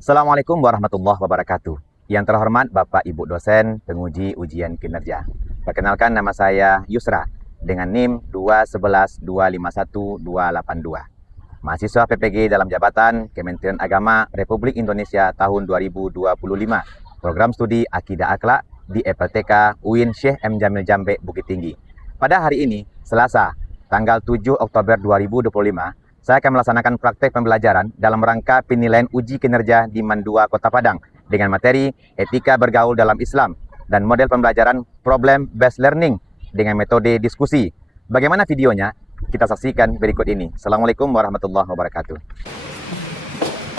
Assalamualaikum warahmatullahi wabarakatuh. Yang terhormat Bapak Ibu dosen penguji ujian kinerja. Perkenalkan, nama saya Yusra dengan NIM 211251282. Mahasiswa PPG dalam jabatan Kementerian Agama Republik Indonesia tahun 2025. Program studi Akidah Akhlak di FLTK UIN Syekh M. Jamil Jambe Bukit Tinggi. Pada hari ini, Selasa, tanggal 7 Oktober 2025, saya akan melaksanakan praktek pembelajaran dalam rangka penilaian uji kinerja di MAN2 Kota Padang dengan materi etika bergaul dalam Islam dan model pembelajaran problem based learning dengan metode diskusi. Bagaimana videonya? Kita saksikan berikut ini. Assalamualaikum warahmatullahi wabarakatuh.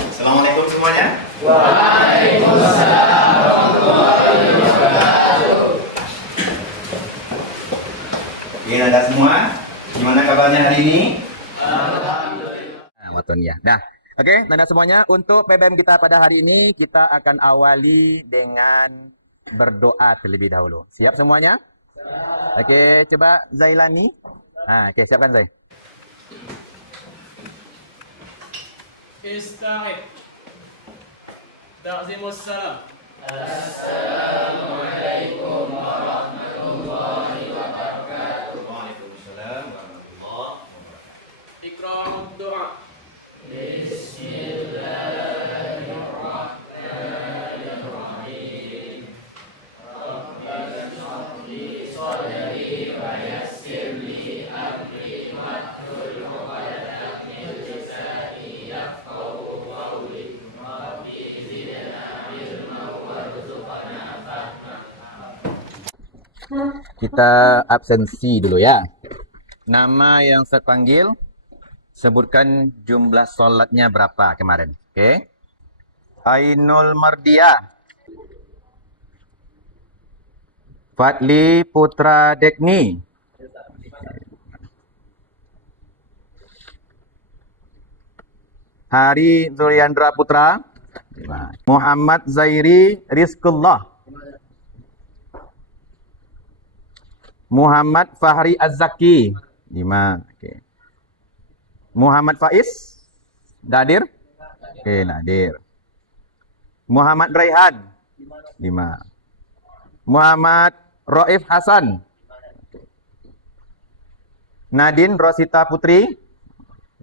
Assalamualaikum semuanya. Waalaikumsalam warahmatullahi wabarakatuh. Oke, Anda semua, gimana kabarnya hari ini? Nah, oke, Nanda semuanya, untuk PBM kita pada hari ini kita akan awali dengan berdoa terlebih dahulu. Siap semuanya? Oke, coba Zailani. Oke, siapkan Zai. Ista'id. Ta'zimus salam. Assalamualaikum warahmatullahi wabarakatuh. Waalaikumsalam warahmatullahi wabarakatuh. Iqra'ud du'a. Bismillahirrahmanirrahim. Rabbana shrah li sadri wa yassir li amri wahlul 'uqdatam min lisani yafqahu qawli. Rabbi zidna ilman warzuqna fahma. Kita absensi dulu ya. Nama yang saya panggil, sebutkan jumlah sholatnya berapa kemarin. Oke. Ainul Mardiah. Fadli Putra Dekni. Hari Zuryandra Putra. Muhammad Zairi Rizqullah. Muhammad Fahri Az-Zaki. 5. Oke. Muhammad Faiz Dadir. Oke, Nadir. Muhammad Raihan 5. Muhammad Raif Hasan. Nadine Rosita Putri.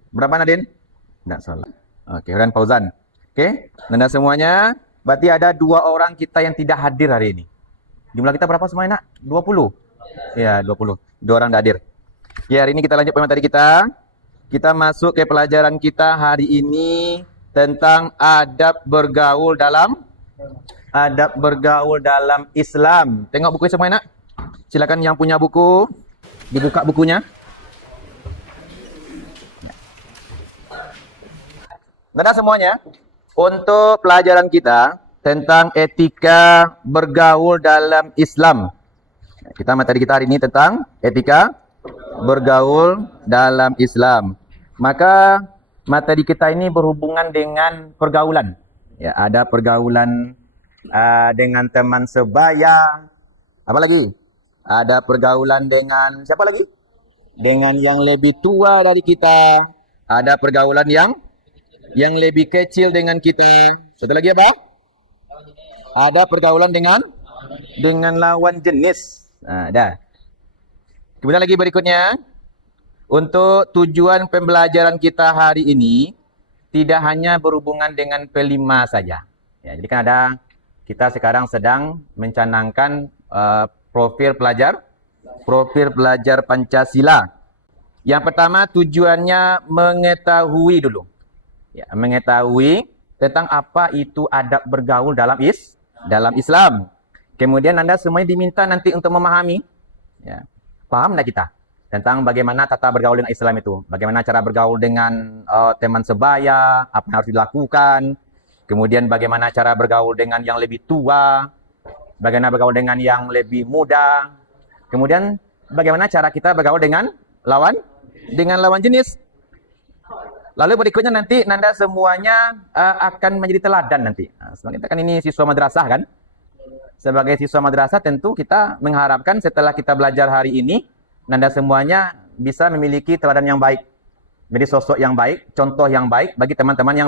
Berapa Nadine? Tidak salah. Oke, dan Fauzan. Oke, Nanda semuanya. Berarti ada 2 orang kita yang tidak hadir hari ini. Jumlah kita berapa semuanya, Nak? 20? Ya, 20. 2 orang tidak hadir. Ya, hari ini kita lanjut materi kita. Kita masuk ke pelajaran kita hari ini tentang adab bergaul dalam Islam. Tengok buku semua, Nak. Silakan yang punya buku dibuka bukunya. Nah, semuanya, untuk pelajaran kita tentang etika bergaul dalam Islam. Kita materi kita hari ini tentang etika bergaul dalam Islam. Maka materi kita ini berhubungan dengan pergaulan. Ya, ada pergaulan dengan teman sebaya. Apa lagi? Ada pergaulan dengan siapa lagi? Dengan yang lebih tua dari kita. Ada pergaulan yang lebih kecil dengan kita. Satu lagi apa? Ada pergaulan dengan lawan jenis. Dah. Kemudian lagi berikutnya, untuk tujuan pembelajaran kita hari ini tidak hanya berhubungan dengan P5 saja. Ya, jadi kan kita sekarang sedang mencanangkan profil pelajar Pancasila. Yang pertama tujuannya mengetahui dulu. Ya, mengetahui tentang apa itu adab bergaul dalam Islam. Kemudian Anda semuanya diminta nanti untuk memahami. Ya. Paham tidak kita tentang bagaimana tata bergaul dengan Islam itu? Bagaimana cara bergaul dengan teman sebaya, apa yang harus dilakukan? Kemudian bagaimana cara bergaul dengan yang lebih tua? Bagaimana bergaul dengan yang lebih muda? Kemudian bagaimana cara kita bergaul dengan lawan jenis? Lalu berikutnya nanti Nanda semuanya akan menjadi teladan nanti. Sebagai kita kan ini siswa madrasah kan? Sebagai siswa madrasah tentu kita mengharapkan setelah kita belajar hari ini, Nanda semuanya bisa memiliki teladan yang baik. Jadi sosok yang baik, contoh yang baik bagi teman-teman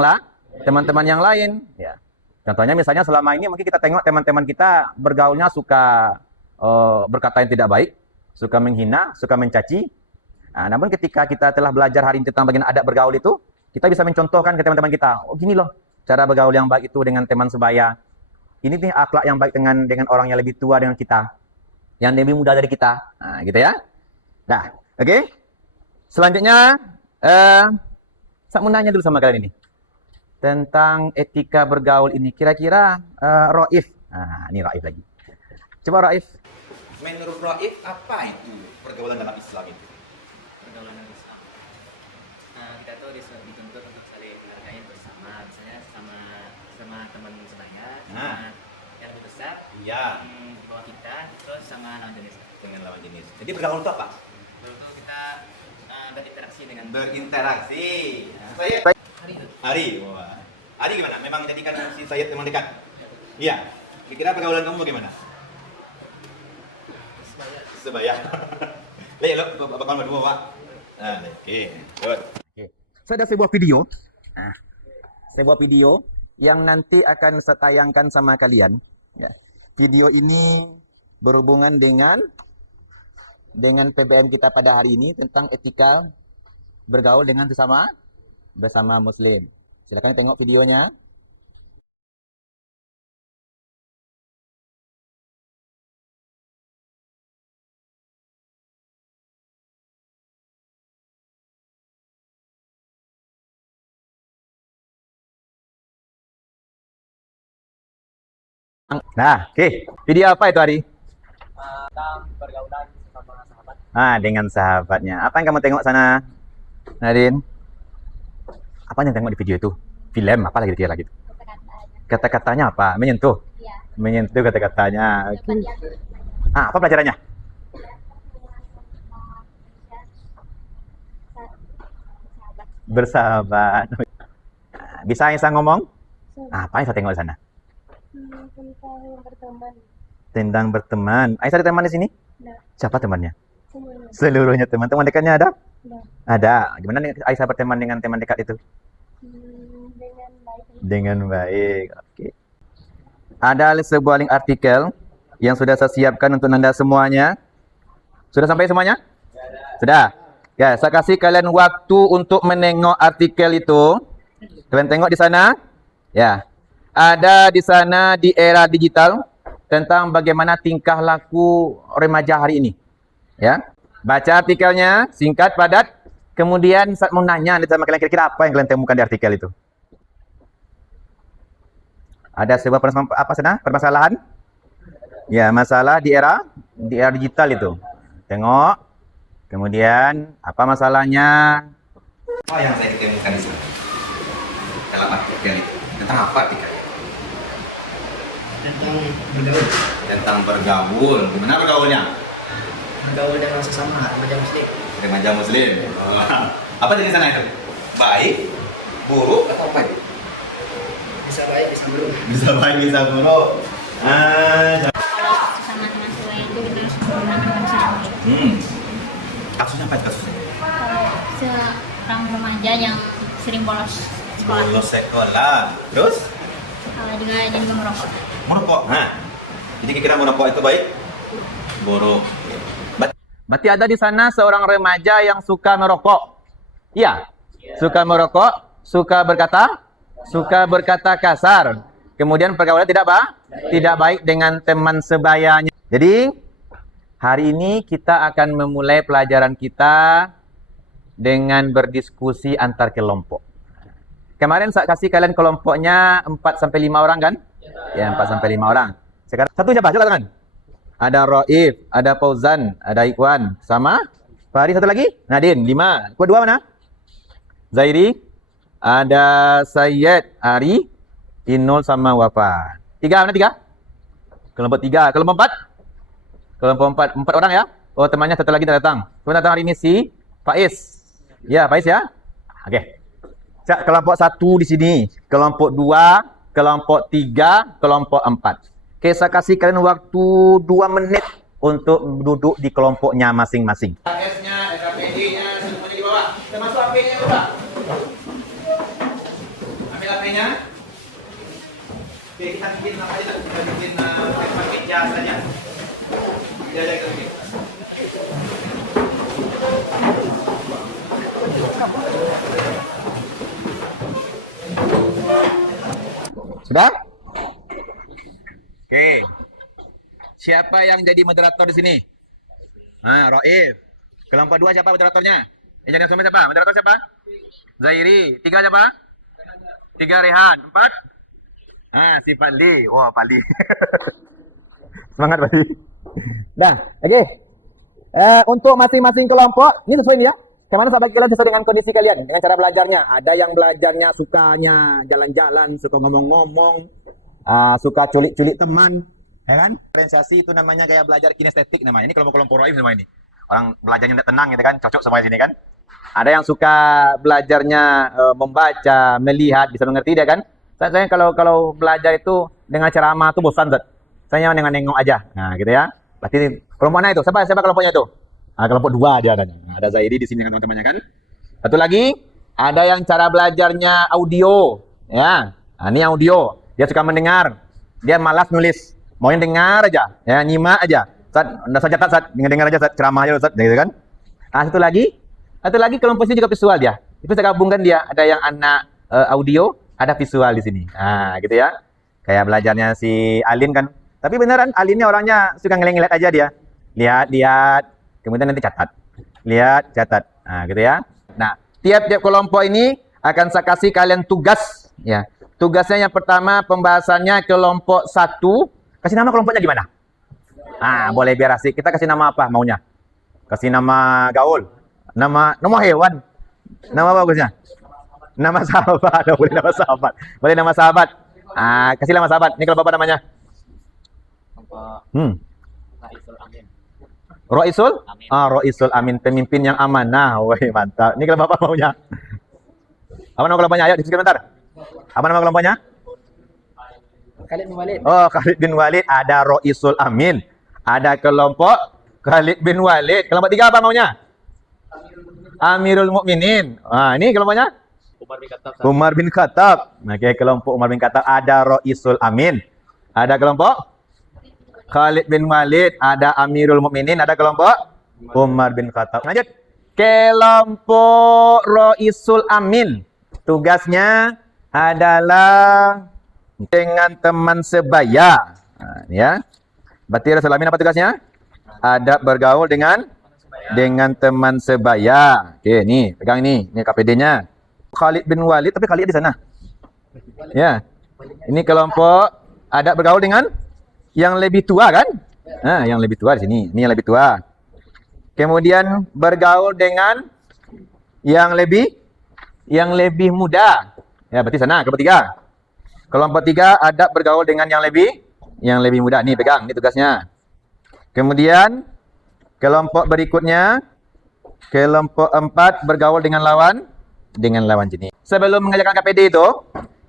yang lain. Ya. Contohnya misalnya selama ini mungkin kita tengok teman-teman kita bergaulnya suka berkata yang tidak baik, suka menghina, suka mencaci. Nah, namun ketika kita telah belajar hari ini tentang bagaimana adab bergaul itu, kita bisa mencontohkan ke teman-teman kita. Oh gini loh, cara bergaul yang baik itu dengan teman sebaya. Ini nih akhlak yang baik dengan orang yang lebih tua dengan kita, yang lebih muda dari kita. Nah, gitu ya. Nah, oke. Selanjutnya, saya mau nanya dulu sama kalian ini. Tentang etika bergaul ini. Kira-kira Raif. Nah, ini Raif lagi. Coba Raif. Menurut Raif, apa itu pergaulan dalam Islam itu? Pergaulan dalam Islam. Nah, kita tuh dituntut untuk saling menghargai bersama, misalnya sama teman sebaya, sama yang lebih besar, Iya. di bawah kita, terus sama lawan jenis. Dengan lawan jenis. Jadi bergaul itu apa? Lalu tuh kita berinteraksi dengan Berinteraksi. Saya Ari. Wah. Ari gimana? Memang jadikan si Sayyid teman dekat? Iya. Kira-kira pergaulan kamu bagaimana? Sebaya. Lihat lo, bakal berdua, Pak. Nah, oke. Good. Oke. Saya ada sebuah video. Nah, sebuah video yang nanti akan saya tayangkan sama kalian. Ya. Video ini berhubungan dengan PBM kita pada hari ini tentang etika bergaul dengan bersama Muslim. Silakan tengok videonya. Nah, oke. Video apa itu, Ari? Tentang pergaulan sama sahabat. Ah, dengan sahabatnya. Apa yang kamu tengok sana, Nadine? Apa yang tengok di video itu? Film apa lagi kira gitu? Kata-katanya apa? Menyentuh. Iya. Menyentuh kata-katanya. Oke. Dapat yang Ah, apa pelajarannya? Bersahabat. Bisa Aisyah ngomong? Apa yang saya tengok di sana? tentang berteman. Tentang berteman. Aisyah ada teman di sini? Nah, Siapa temannya? semuanya. Seluruhnya teman-teman dekatnya ada? Nah, Ada. Gimana nih Aisyah berteman dengan teman dekat itu? dengan baik. Dengan baik. Oke. Ada sebuah link artikel yang sudah saya siapkan untuk Anda semuanya. Sudah sampai semuanya? Sudah. Ya, saya kasih kalian waktu untuk menengok artikel itu. Kalian tengok di sana. Ya. Ada di sana di era digital tentang bagaimana tingkah laku remaja hari ini. Ya. Baca artikelnya, singkat, padat. Kemudian saya mau nanya sama kalian kira-kira apa yang kalian temukan di artikel itu. Ada sebuah permasalahan? Ya, masalah di era digital itu. Tengok. Kemudian apa masalahnya? Apa yang saya temukan di sini? Dalam artikel itu. Tentang apa artikelnya? Tentang bergaul. Tentang bergaul. Gimana bergaulnya? Bergaul dengan sesama remaja muslim. Remaja Muslim. Apa dari sana itu? Baik, buruk atau apa itu? Bisa baik, bisa buruk. Bisa baik, bisa buruk. Kalau sama teman saya itu kita harus menggunakan sendiri. Kasusnya apa itu kasusnya? Kalau seorang remaja yang sering bolos sekolah, Bolos sekolah. Terus? juga jadi merokok. Merokok. Nah, jadi kira-kira merokok itu baik? Buruk. Berarti ada di sana seorang remaja yang suka merokok. Iya. Suka merokok, suka berkata kasar. Kemudian pergaulan tidak baik dengan teman sebayanya. Jadi hari ini kita akan memulai pelajaran kita dengan berdiskusi antar kelompok. Kemarin saya kasih kalian kelompoknya 4 sampai 5 orang kan? Ya, 4 sampai 5 orang. Sekarang satu siapa? Coba tangan. Ada Raif, ada Fauzan, ada Ikhwan, sama Fahri, satu lagi? Nadine, 5. Kedua mana? Zairi, ada Sayyid, Ari, Inul sama Wafa. 3, mana 3? Kelompok 3. Kelompok 4? Kelompok 4. 4 orang ya? Oh, temannya satu lagi datang. Kemudian datang hari ini si Faiz. Ya, Faiz ya? Oke. Kelompok 1 di sini. Kelompok 2, kelompok 3, kelompok 4. Oke, saya kasih kalian waktu 2 menit untuk duduk di kelompoknya masing-masing. S-nya, SAPD-nya, semuanya di bawah. Termasuk HP-nya juga. Ambil HP-nya. Oke, kita bikin apa aja? Kita bikin tempat meja saja. Meja aja kita bikin. Sudah? Oke. Siapa yang jadi moderator di sini? Roif. Kelompok 2 siapa moderatornya? Yang jadi suami siapa? Moderator siapa? Zairi. 3 siapa? 3 Rehan. 4? Si Fadli. Wah, Fadli. Semangat, Fadli. Dah, oke. Untuk masing-masing kelompok, ini sesuai nih ya. Bagaimana sahabat kalian sesuai dengan kondisi kalian, dengan cara belajarnya. Ada yang belajarnya sukanya jalan-jalan, suka ngomong-ngomong, suka culik-culik teman, ya kan? Diferensiasi itu namanya gaya belajar kinestetik namanya. Ini kelompok-kelompok Roif semua ini. Orang belajarnya tidak tenang gitu kan, cocok semua di sini kan. Ada yang suka belajarnya membaca, melihat, bisa mengerti dia kan. Saya kalau belajar itu dengan ceramah itu bosan, Zat. Saya dengan nengok aja. Nah, gitu ya. Berarti kelompoknya itu. Siapa kelompoknya itu? Kelompok 2 dia adanya. Ada Zaidi di sini dengan teman-temannya kan. Satu lagi, ada yang cara belajarnya audio, ya. Ini audio. Dia suka mendengar. Dia malas nulis. Maunya dengar aja, ya, nyimak aja. Saat catat, saat dengar aja, saat ceramah aja, saat gitu kan. Satu lagi kelompok ini juga visual dia. Itu saya gabungkan dia. Ada yang anak audio, ada visual di sini. Gitu ya. Kayak belajarnya si Alin kan. Tapi beneran Alinnya orangnya suka ngeleng-ngeleng aja dia. Lihat, kemudian nanti catat. Lihat, catat. Gitu ya. Nah, tiap-tiap kelompok ini akan saya kasih kalian tugas, ya. Tugasnya yang pertama pembahasannya kelompok 1. Kasih nama kelompoknya gimana? Boleh biar asik. Kita kasih nama apa maunya? Kasih nama gaul. Nama hewan. Nama apa bagusnya? Nama sahabat. Boleh nama sahabat. Boleh nama sahabat. Kasih nama sahabat. Ini kelompok apa namanya? Roisul Amin. Roisul Amin, pemimpin yang amanah. Woi, mantap. Ini kelompok apa maunya? Apa nama kelompoknya? Ayo diskusi bentar. Apa nama kelompoknya? Khalid bin Walid. Khalid bin Walid. Ada Roisul Amin. Ada kelompok Khalid bin Walid. Kelompok 3 apa maunya? Amirul Mukminin. Ini kelompoknya? Umar bin Khattab. Oke, kelompok Umar bin Khattab. Ada Roisul Amin. Ada kelompok Khalid bin Walid, ada Amirul Mukminin, ada kelompok Umar bin Khattab. Lanjut. Kelompok Roisul Amin. Tugasnya adalah dengan teman sebaya. Ya. Berarti Roisul Amin apa tugasnya? Ada bergaul dengan teman sebaya. Oke, nih, pegang ini. Ini KPD-nya. Khalid bin Walid, tapi Khalid di sana. Ya. Ini kelompok ada bergaul dengan yang lebih tua kan? Yang lebih tua di sini. Ini yang lebih tua. Kemudian bergaul dengan yang lebih muda. Ya, berarti sana kelompok 3. Kelompok 3 ada bergaul dengan yang lebih muda. Nih pegang, ini tugasnya. Kemudian kelompok berikutnya, kelompok 4 bergaul dengan lawan jenis. Sebelum mengajarkan KPD itu,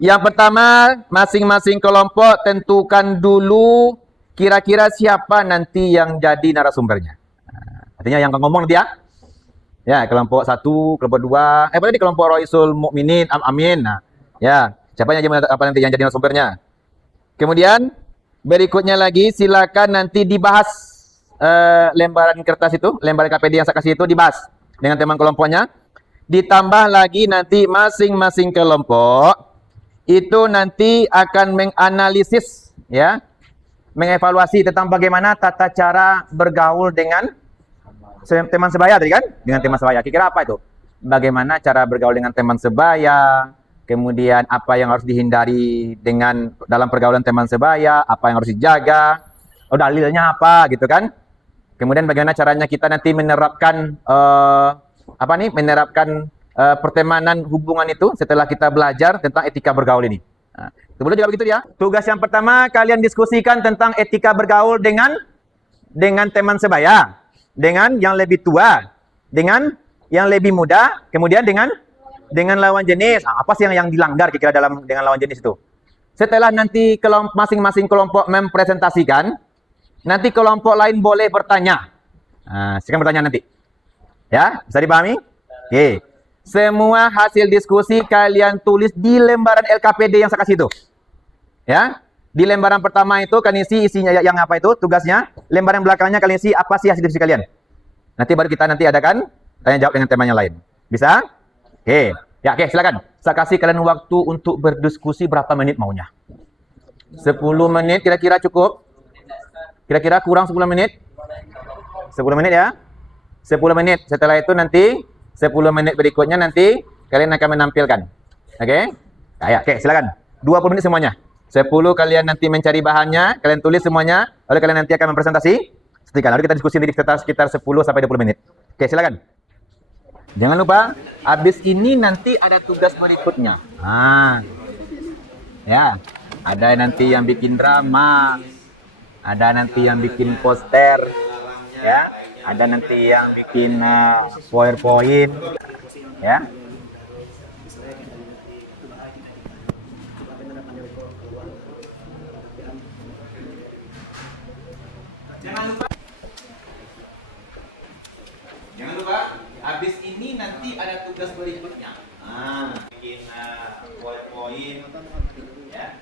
yang pertama, masing-masing kelompok tentukan dulu kira-kira siapa nanti yang jadi narasumbernya. Artinya yang ngomong nanti ya. Ya, kelompok 1, kelompok 2, berarti kelompok Roisul Mukminin, Amin. Ya, siapa yang nanti yang jadi narasumbernya. Kemudian berikutnya lagi silakan nanti dibahas lembaran kertas itu, lembaran KPD yang saya kasih itu dibahas dengan teman kelompoknya. Ditambah lagi nanti masing-masing kelompok itu nanti akan menganalisis, ya, mengevaluasi tentang bagaimana tata cara bergaul dengan teman sebaya tadi kan, dengan teman sebaya. Kira-kira apa itu? Bagaimana cara bergaul dengan teman sebaya, kemudian apa yang harus dihindari dalam pergaulan teman sebaya, apa yang harus dijaga, dalilnya apa gitu kan? Kemudian bagaimana caranya kita nanti menerapkan pertemanan hubungan itu setelah kita belajar tentang etika bergaul ini. Sebelum juga begitu ya. Tugas yang pertama kalian diskusikan tentang etika bergaul dengan teman sebaya, dengan yang lebih tua, dengan yang lebih muda, kemudian dengan lawan jenis. Apa sih yang dilanggar kira-kira dengan lawan jenis itu? Setelah nanti masing-masing kelompok mempresentasikan, nanti kelompok lain boleh bertanya. Silakan bertanya nanti. Ya, bisa dipahami? Oke. Semua hasil diskusi kalian tulis di lembaran LKPD yang saya kasih itu. Ya. Di lembaran pertama itu kalian isi isinya yang apa itu tugasnya. Lembaran belakangnya kalian isi apa sih hasil diskusi kalian. Nanti baru kita nanti adakan tanya jawab dengan tema yang lain. Bisa? Oke. Ya, oke, silakan. Saya kasih kalian waktu untuk berdiskusi berapa menit maunya. 10 menit kira-kira cukup? Kira-kira kurang 10 menit? 10 menit ya? 10 menit. Setelah itu nanti 10 menit berikutnya nanti kalian akan menampilkan. Oke? Ya, oke, silakan. 20 menit semuanya. 10 kalian nanti mencari bahannya, kalian tulis semuanya, lalu kalian nanti akan mempresentasi. Lalu kita diskusi di sekitar 10 sampai 20 menit. Oke, silakan. Jangan lupa, habis ini nanti ada tugas berikutnya. Ya, ada nanti yang bikin drama, ada nanti yang bikin poster, ya, ada nanti yang bikin PowerPoint, ya. Jangan lupa, habis ini nanti ada tugas berikutnya. Bikin PowerPoint, ya.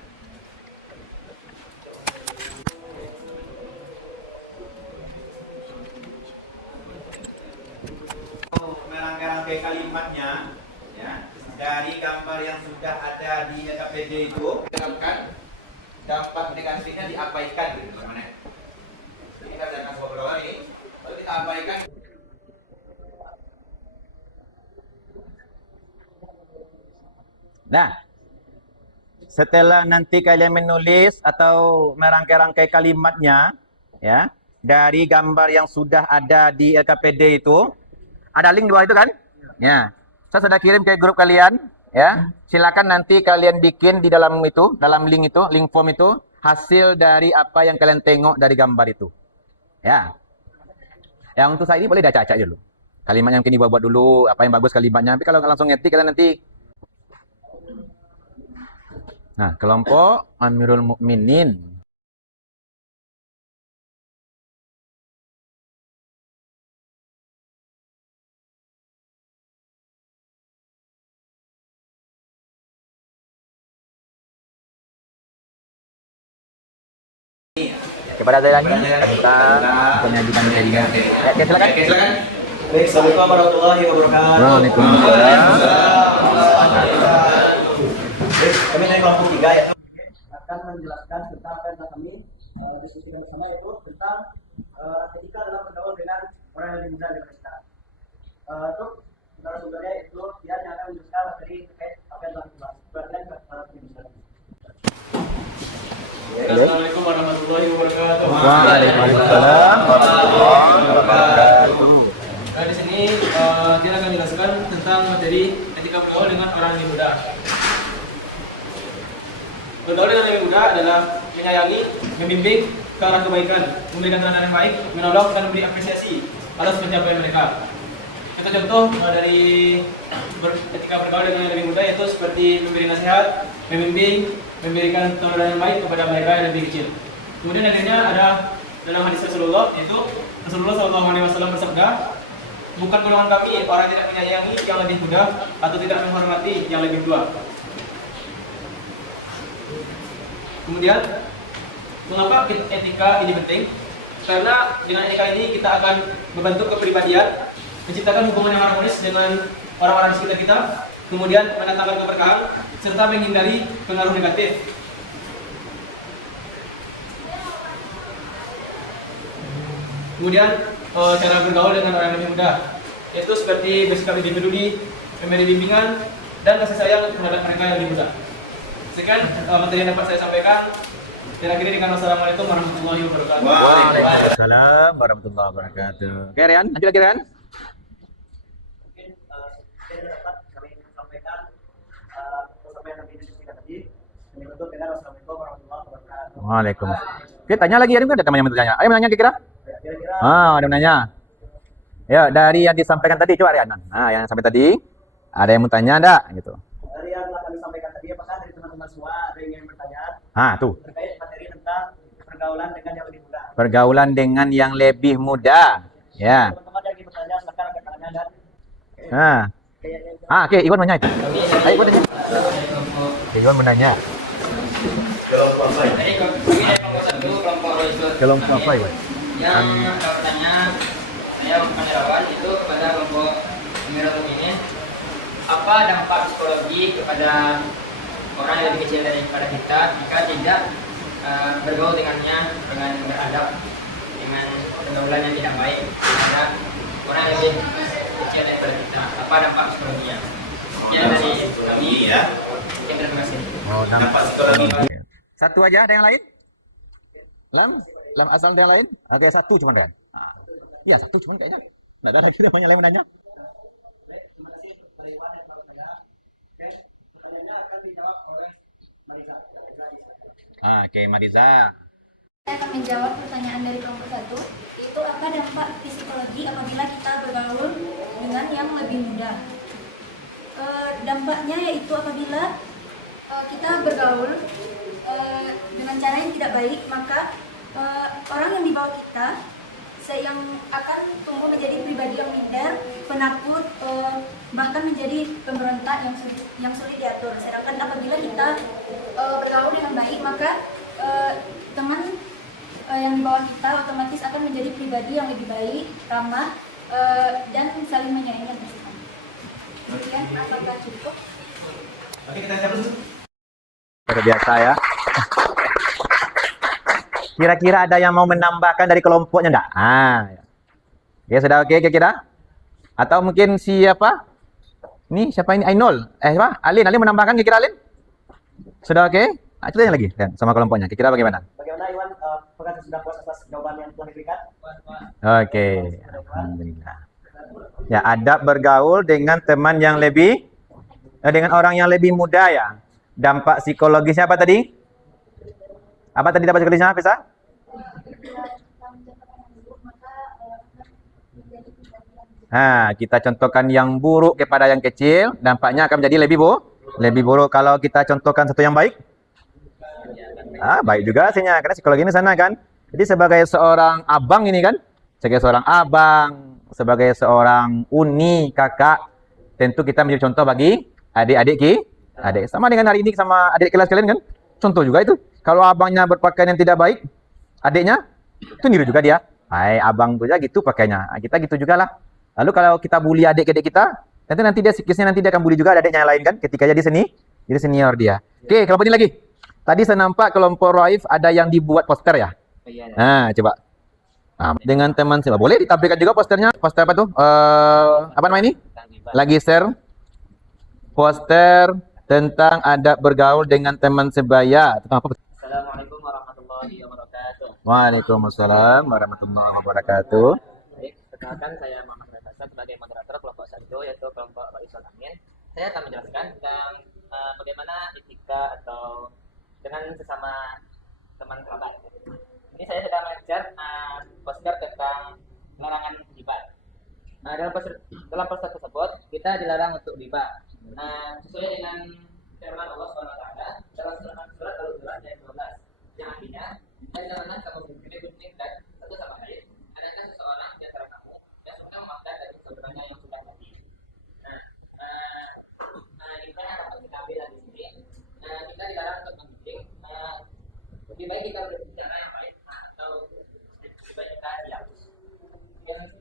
Merangkai kalimatnya, ya, dari gambar yang sudah ada di KPD itu, dampak negatifnya diabaikan, gitu, teman-teman. Kita jangan ngobrol lagi, lalu kita abaikan. Nah, setelah nanti kalian menulis atau merangkai-rangkai kalimatnya, ya, dari gambar yang sudah ada di LKPD itu, ada link di bawah itu kan? Ya, saya sudah kirim ke grup kalian, ya. Silakan nanti kalian bikin di dalam itu, dalam link itu, link form itu, hasil dari apa yang kalian tengok dari gambar itu. Ya. Yang untuk saya ini boleh dah acak-acak dulu. Kalimat yang mungkin dibuat dulu, apa yang bagus kalimatnya. Tapi kalau langsung ngetik kalian nanti. Nah, kelompok Amirul Mukminin. Kepada saya lagi, kita menyajikan jaringan. Ya, silakan. Silakan. Baik, Assalamualaikum warahmatullahi wabarakatuh. Waalaikumsalam. Kami dari kelompok 3 ya akan menjelaskan tentang apa yang telah kami diskusikan bersama, yaitu tentang etika dalam bergaul dengan orang yang lebih muda dari kita. Untuk narasumbernya itu dia yang akan menjelaskan materi terkait apa yang telah dibahas. Berarti para penjelasan. Assalamualaikum warahmatullahi wabarakatuh. Waalaikumsalam warahmatullahi wabarakatuh. Nah, di sini dia akan menjelaskan tentang materi etika bergaul dengan orang yang muda. Bergaul dengan yang muda adalah menyayangi, membimbing ke arah kebaikan, memberikan teladan yang baik, menolong dan memberi apresiasi atas pencapaian mereka. Contoh dari etika bergaul dengan yang lebih muda yaitu seperti memberi nasihat, membimbing, memberikan teladan yang baik kepada mereka yang lebih kecil. Kemudian akhirnya ada dalam hadis Rasulullah, yaitu Rasulullah SAW bersabda, bukan golongan kami orang tidak menyayangi yang lebih muda atau tidak menghormati yang lebih tua. Kemudian, mengapa etika ini penting? Karena dengan etika ini kita akan membentuk kepribadian, menciptakan hubungan yang harmonis dengan orang-orang di sekitar kita, kemudian mendatangkan keberkahan, serta menghindari pengaruh negatif. Kemudian cara bergaul dengan orang yang lebih muda, yaitu seperti bersikap lebih peduli, memberi bimbingan, dan kasih sayang terhadap mereka yang lebih muda. Sekian materi yang dapat saya sampaikan. Kira-kira dengan wassalamualaikum warahmatullahi wabarakatuh. Waalaikumsalam warahmatullahi wabarakatuh. Oke, Rian, lanjut lagi Rian. Mungkin yang dapat kami sampaikan sampai yang kami diskusikan tadi. Kami tutup dengan wassalamualaikum warahmatullahi wabarakatuh. Waalaikumsalam. Oke, tanya lagi, ada teman yang mau tanya? Ayo menanya kira-kira. Kira-kira Ada menanya. Ya, dari yang disampaikan tadi, coba Rian. Nah, yang sampai tadi, ada yang mau tanya enggak? Gitu. dari yang telah kami sampaikan tadi, apakah dari teman-teman semua ada yang ingin bertanya Tuh. terkait materi tentang pergaulan dengan yang lebih muda? Pergaulan dengan yang lebih muda. Ya. Teman-teman yang ingin bertanya, silakan angkat tangannya dan Oke, Iwan menanya itu. Ayo, Iwan tanya. Iwan menanya. Jadi kami dari kelompok 1 kelompok Royal. Kelompok apa ya? Yang pertanyaan saya penerawan itu kepada kelompok Amirul ini, apa dampak psikologi kepada orang yang lebih kecil daripada kita jika tidak bergaul dengannya dengan beradab, dengan pergaulan yang tidak baik kepada orang yang lebih kecil daripada kita? Apa dampak psikologinya? Sekian dari kami ya. Terima kasih. Oh, dampak psikologi. Satu aja, ada yang lain? Lam asal ada yang lain? Ada satu cuma kan? Iya, satu cuma kayaknya. Enggak ada lagi namanya lain menanya. Oke, Mariza. Saya akan menjawab pertanyaan dari kelompok 1, yaitu apa dampak psikologi apabila kita bergaul dengan yang lebih muda. Dampaknya yaitu apabila kita bergaul dengan cara yang tidak baik, maka orang yang di bawah kita yang akan tumbuh menjadi pribadi yang minder, penakut, bahkan menjadi pemberontak yang sulit diatur. Sedangkan apabila kita bergaul dengan baik, maka teman yang di bawah kita otomatis akan menjadi pribadi yang lebih baik, ramah, dan saling menyayangi bersama. Kemudian apakah cukup? Oke, kita cabut. Luar biasa ya. Kira-kira ada yang mau menambahkan dari kelompoknya enggak? Ya sudah oke kira-kira? Atau mungkin siapa? Ini siapa ini? Ainul. Siapa? Alin mau menambahkan kira-kira Alin? Sudah oke? Coba yang lagi kan sama kelompoknya. Kira-kira bagaimana? Bagaimana Iwan? Apakah sudah puas atas jawaban yang telah diberikan? Oke. Alhamdulillah. Ya, adab bergaul dengan teman yang lebih dengan orang yang lebih muda ya. Dampak psikologisnya apa tadi? Apa tadi dampak psikologisnya, Fisa? Kita contohkan yang buruk kepada yang kecil, dampaknya akan menjadi lebih buruk. Kalau kita contohkan satu yang baik, baik juga hasilnya, karena psikologi ini sana kan. Jadi sebagai seorang abang ini kan, sebagai seorang uni, kakak, tentu kita menjadi contoh bagi adik-adik. Sama dengan hari ini sama adik kelas kalian kan, contoh juga itu. Kalau abangnya berpakaian yang tidak baik, adiknya itu niru juga dia. Abang tuh gitu pakainya. Kita gitu juga lah. Lalu kalau kita bully adik-adik kita, nanti dia sikisnya nanti dia akan bully juga adiknya yang lain kan, ketika jadi senior dia. Oke, kelompok ini lagi. Tadi saya nampak kelompok Raif ada yang dibuat poster ya. Coba. Dengan teman siapa? Boleh ditampilkan juga posternya. Poster apa tuh? Apa nama ini? Lagi share. Poster tentang adab bergaul dengan teman sebaya. Tentang apa? Assalamualaikum warahmatullahi wabarakatuh. Waalaikumsalam warahmatullahi wabarakatuh. Baik, perkenalkan saya Muhammad Rasa sebagai moderator kelompok 1 yaitu kelompok Ra'isul Amin. Saya akan menjelaskan tentang bagaimana etika atau dengan sesama teman kerabat. Ini saya sedang mengajar poster tentang larangan gibah. Dalam poster tersebut kita dilarang untuk gibah. Sesuai dengan firman Allah SWT dalam surat Al-Hujurat ayat 12, yang artinya dan janganlah kamu berunding dan satu sama lain. Adakah seseorang di antara kamu yang suka memakan daging saudaranya yang sudah mati? Ini dapat kita ambil dari sini. Kita dilarang untuk menggunting. Lebih baik kita berbicara yang baik atau lebih baik kita diam.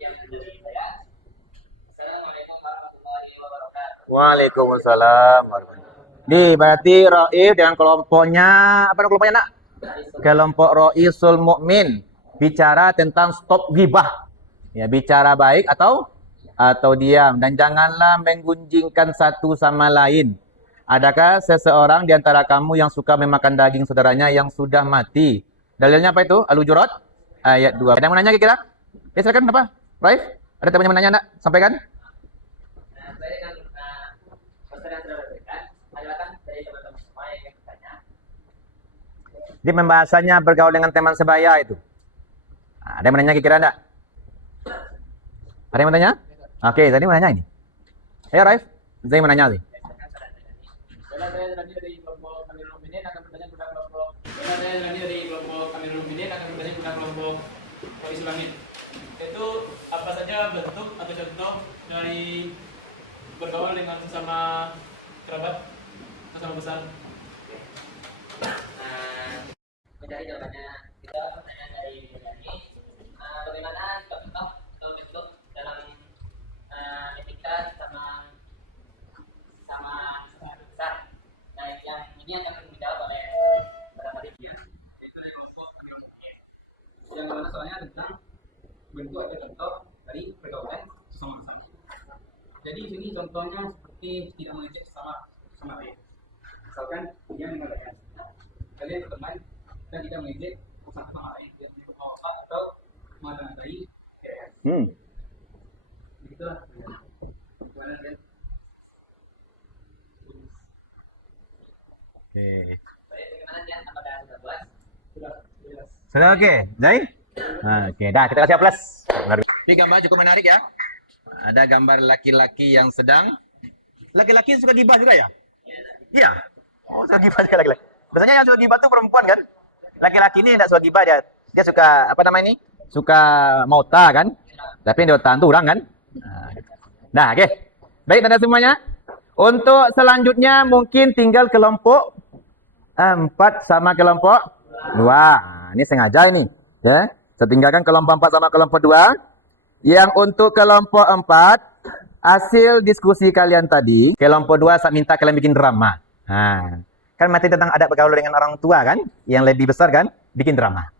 Yang dari saya. Assalamualaikum warahmatullahi wabarakatuh. Waalaikumsalam warahmatullahi. Berarti Raif dengan kelompoknya apa kelompoknya nak? Kelompok Ra'isul Mukmin bicara tentang stop ghibah. Ya, bicara baik atau diam dan janganlah menggunjingkan satu sama lain. Adakah seseorang di antara kamu yang suka memakan daging saudaranya yang sudah mati? Dalilnya apa itu? Al-Hujurat ayat 2. Ada yang mau nanya kira-kira? Silakan apa? Raif? Ada teman yang menanya nak? Sampaikan. Saya dengan poster yang sudah diberikan, adalah dari teman-teman semua yang ingin bertanya. Di pembahasannya bergaul dengan teman sebaya itu. Ada yang menanya kira-kira enggak? Ada yang menanya? Oke, tadi menanya ini. Ayo Raif, saya menanya sih. Saya dari kelompok Amirul Mukminin akan bertanya kepada kelompok Ra'isul Amin. Itu apa saja bentuk atau contoh dari bergaul dengan sesama kerabat, sesama besar? dari jawabannya kita pertanyaan dari ini bagaimana contoh atau bentuk dalam etika sama sama besar. Nah, yang ini akan dijawab oleh beberapa dia, yaitu dari kelompok kelompoknya. Yang mana soalnya tentang bentuk atau contoh dari pergaulan sesama. Jadi di sini contohnya seperti tidak mengejek sama lain. Misalkan dia mengatakan kalian berteman dan tidak mengejek sama lain, tidak menyebut atau mengatai. Begitulah. Gimana kan? Oke. Baik, bagaimana dia? Apakah sudah puas? Sudah. Sudah oke, Zai? Oke, dah kita kasih plus. Ini gambar cukup menarik ya. Ada gambar laki-laki yang sedang. Laki-laki suka gibah juga ya? Iya. Oh, suka gibah juga laki-laki. Biasanya yang suka gibah itu perempuan kan? Laki-laki ini tidak suka gibah dia. Dia suka apa namanya ini? Suka mauta kan? Tapi yang diotaan itu orang kan? Nah, oke. Baik, ada semuanya. Untuk selanjutnya mungkin tinggal kelompok 4 sama kelompok 2. Ini sengaja ini, ya. Saya tinggalkan kelompok 4 sama kelompok 2. Yang untuk kelompok 4, hasil diskusi kalian tadi, kelompok 2 saya minta kalian bikin drama. Nah, kan materi tentang adab bergaul dengan orang tua kan, yang lebih besar kan, bikin drama.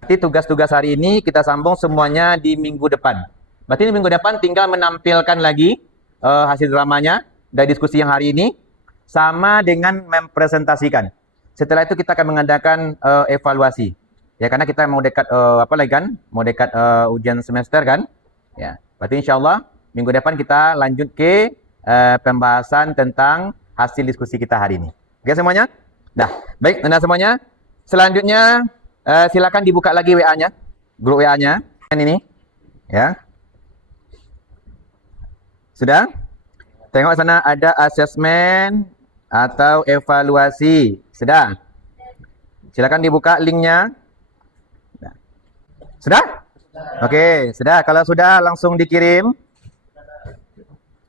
Berarti tugas-tugas hari ini kita sambung semuanya di minggu depan. Berarti di minggu depan tinggal menampilkan lagi hasil dramanya dari diskusi yang hari ini, sama dengan mempresentasikan. Setelah itu kita akan mengadakan evaluasi. Ya, karena kita mau dekat apa lagi kan? Mau dekat ujian semester kan? Ya. Berarti insyaallah minggu depan kita lanjut ke pembahasan tentang hasil diskusi kita hari ini. Oke semuanya? Dah. Baik, anda semuanya. Selanjutnya silakan dibuka lagi WA-nya. Grup WA-nya. Ini. Ya. Sudah? Tengok sana ada asesmen atau evaluasi. Sudah? Silakan dibuka linknya. Sudah? Oke, sudah. Kalau sudah langsung dikirim.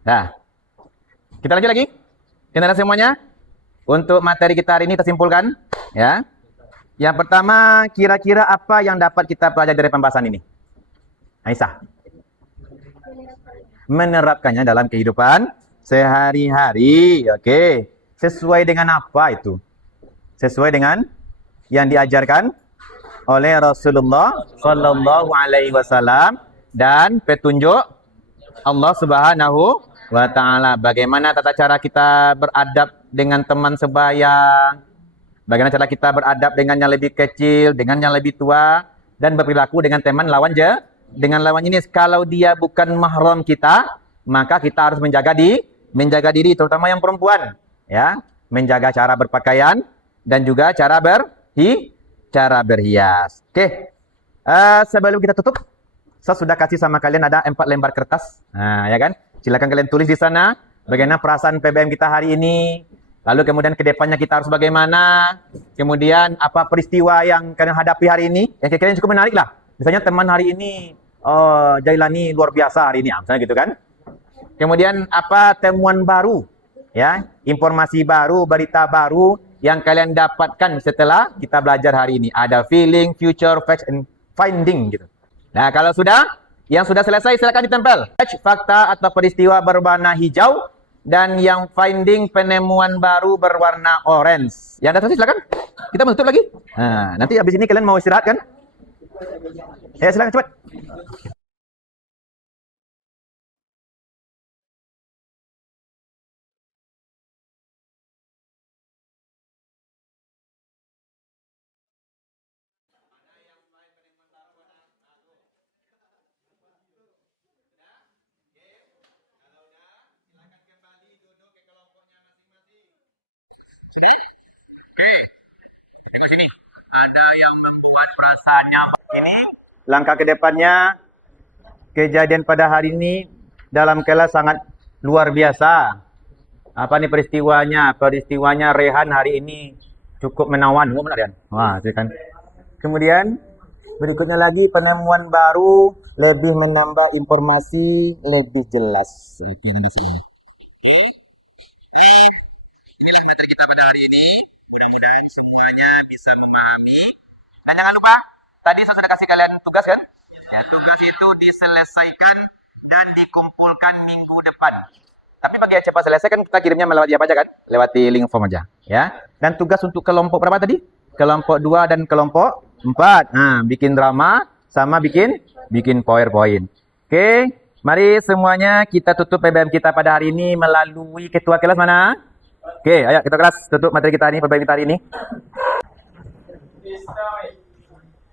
Nah, kita lanjut lagi. Kita semuanya. Untuk materi kita hari ini kita simpulkan. Ya. Yang pertama, kira-kira apa yang dapat kita pelajari dari pembahasan ini? Aisyah. Menerapkannya dalam kehidupan sehari-hari. Oke. Sesuai dengan apa itu? Sesuai dengan yang diajarkan oleh Rasulullah Sallallahu Alaihi Wasallam dan petunjuk Allah Subhanahu wa Ta'ala. Bagaimana tata cara kita beradab dengan teman sebaya, bagaimana cara kita beradab dengan yang lebih kecil, dengan yang lebih tua, dan berperilaku dengan teman lawan dengan lawan jenis. Kalau dia bukan mahram kita, maka kita harus menjaga diri, terutama yang perempuan, ya, menjaga cara berpakaian dan juga cara berhias. Oke. Sebelum kita tutup, saya sudah kasih sama kalian ada 4 lembar kertas. Nah, ya kan? Silakan kalian tulis di sana bagaimana perasaan PBM kita hari ini. Lalu kemudian ke depannya kita harus bagaimana? Kemudian apa peristiwa yang kalian hadapi hari ini? Yang kira-kira cukup menarik lah. Misalnya teman hari ini Jailani luar biasa hari ini, misalnya gitu kan? Kemudian apa temuan baru? Ya, informasi baru, berita baru yang kalian dapatkan setelah kita belajar hari ini. Ada feeling, future, facts, and finding gitu. Nah, kalau yang sudah selesai silakan ditempel. Fakta atau peristiwa berwarna hijau dan yang finding penemuan baru berwarna orange. Yang datang silakan. Kita menutup lagi. Nah, nanti habis ini kalian mau istirahat kan? Ya, silakan cepat. Ada yang membuat perasaannya ini. Langkah ke depannya, kejadian pada hari ini dalam kelas sangat luar biasa. Apa nih peristiwanya? Peristiwanya Rehan hari ini cukup menawan. Benar Rehan? Wah, itu kan. Kemudian berikutnya lagi penemuan baru, lebih menambah informasi, lebih jelas. Itu yang di sini. Inilah materi kita pada hari ini. Mudah-mudahan semuanya bisa memahami. Dan jangan lupa, tadi saya sudah kasih kalian tugas kan? Ya, tugas itu diselesaikan dan dikumpulkan minggu depan. Tapi bagi yang cepat selesai kan kita kirimnya melewati apa aja kan? Lewat di link form aja. Ya. Dan tugas untuk kelompok berapa tadi? Kelompok 2 dan kelompok 4. Nah, bikin drama sama bikin PowerPoint. Oke, mari semuanya kita tutup PBM kita pada hari ini melalui ketua kelas mana? Oke, ayo ketua kelas tutup materi kita ini, PBM kita hari ini. Istawi.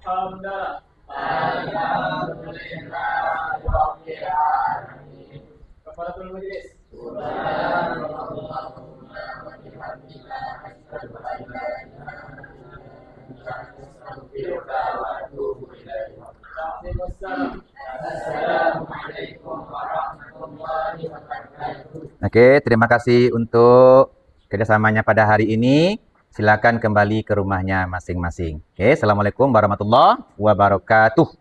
Hamdalah. Kafaratul majlis. Oke, terima kasih untuk kerjasamanya pada hari ini. Silakan kembali ke rumahnya masing-masing. Oke, assalamualaikum warahmatullahi wabarakatuh.